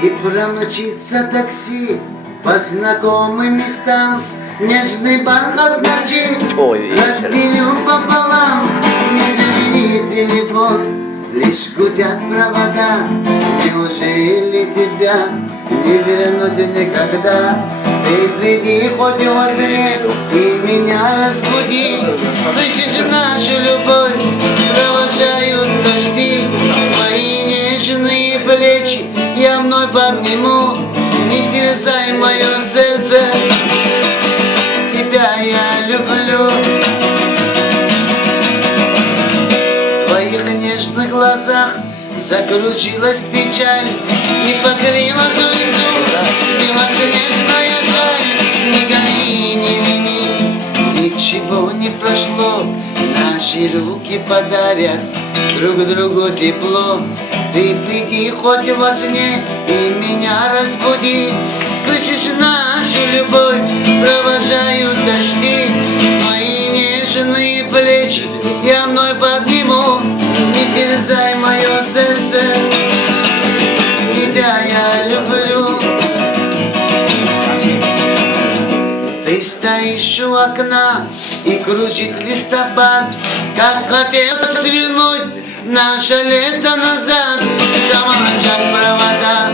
И промчится такси по знакомым местам. Нежный бархат ночи разделю пополам. Не звенит телефон, лишь гудят провода. Неужели тебя не вернуть никогда? Ты приди хоть во сне и меня разбуди. Слышишь нашу любовь, провожают дожди. Мои нежные плечи я вновь обниму. Не терзай мое сердце, тебя я люблю. В твоих нежных глазах закружилась печаль и покрыла слезу белоснежная жаль. Не гори, не вини, ничего не прошло. Наши руки подарят друг другу тепло. Ты приди хоть во сне и меня разбуди. Слышишь нашу любовь, провожают дожди. Мои нежные плечи я вновь обниму. Не терзай мое сердце, тебя я люблю. Ты стоишь у окна и кружит листопад. Как хотел свернуть наше лето назад. Замолчат провода,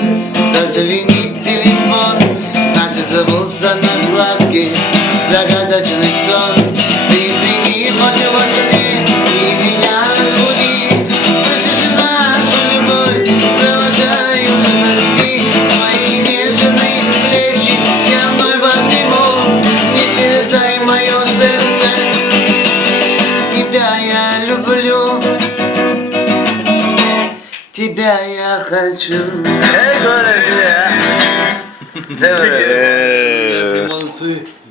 зазвенит телефон. Значит, забылся наш сладкий загадочный сон. Ты приди хоть во сне и меня разбуди. Слышишь нашу любовь, провожаю дожди. Мои нежные плечи я вновь обниму. Не терзай мое сердце, тебя я люблю. Тебя я хочу. Молодцы.